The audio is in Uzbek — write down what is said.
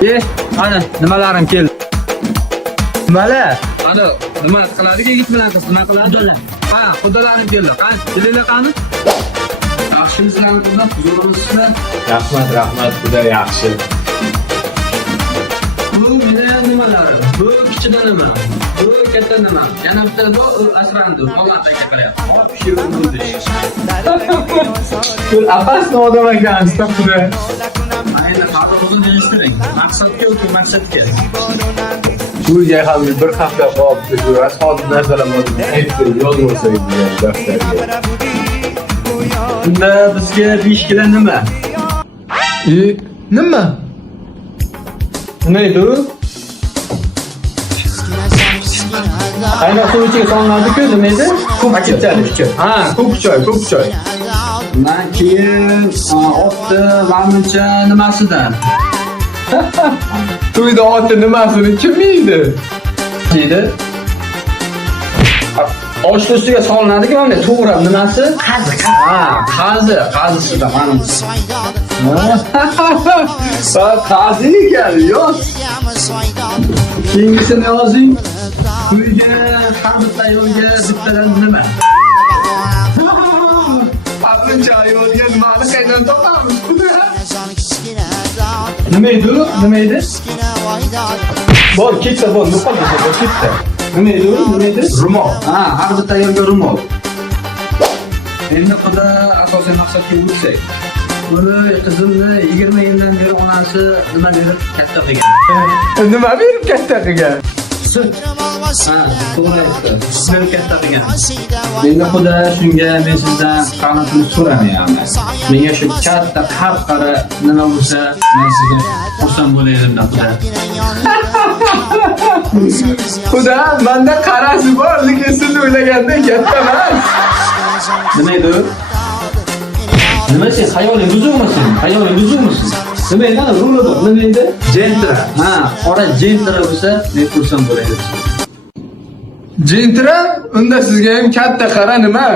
Ana nimalarim keldi. Nimalar? Ana nima qiladi yigit bilan qiz nima qiladi? Ha, xudolarim keldi. Qani, kelinglar qani? Yaxshimisizlarmi bizdan huzurimizmi? Rahmat, xudo yaxshi. Bu meni nimalarim? Bu kichida nima? Bu katta nima? Yana bitta bor, u asrandi. Olloh aka qilyapti. Shirin bo'ldi. Siz apasni odam ekansiz, xudo. Ayni hali o'zini deyishtiring. Maqsadga o'tib maqsadga. Shu ham bir hafta qolibdi, shu asosiy narsalarni aytib yozib olsangiz daftarga. Unda bizga beshkilar nima? Nima? Nima edi u? Aynan suv ichiga solinadi-ku, nima edi? Ko'kchoy. Ha, ko'kchoy. Undan keyin otni manimcha nimasidan? To'yda oti nimasini kim yeydi? Deydi. Oshni ustiga solinadi-ku, mana to'g'ri nimasi? Qazi. Ha, qazisida mana. Qazi ekan, yo'q. Keyingisini yozing. To'yga har bitta yo'lga bittadan nima? Apincha yo'lga nimani qaydan topamiz? Nima edi u? Bor, ketsa bor, yo'qolmasa bor, ketsa. Nima edi u? Rumol. Ha, har bitta yo'lga rumol. Endi xudo asosiy maqsadga o'tsak. Buni qizimni 20 yildan beri onasi nima berib katta qilgan? Nima berib katta qilgan? Sut. Ha, to'g'ri aytdi. Sut katta qilgan. Endi xudo shunga men sizdan qanotini so'ramayapman. Menga shu katta qara nima bo'lsa, men sizga xursand bo'layimda xudo. Xudo, menda qarasi bor, lekin siz o'ylaganda katta emas. Nima edi u? Nima sen xayoling buzilmasin? Nima edi? Ruli bor. Nima edi? Jentra. Ha, qora jentra bo'lsa, men xursand bo'layim. Jentra? Unda sizga ham katta qara nima?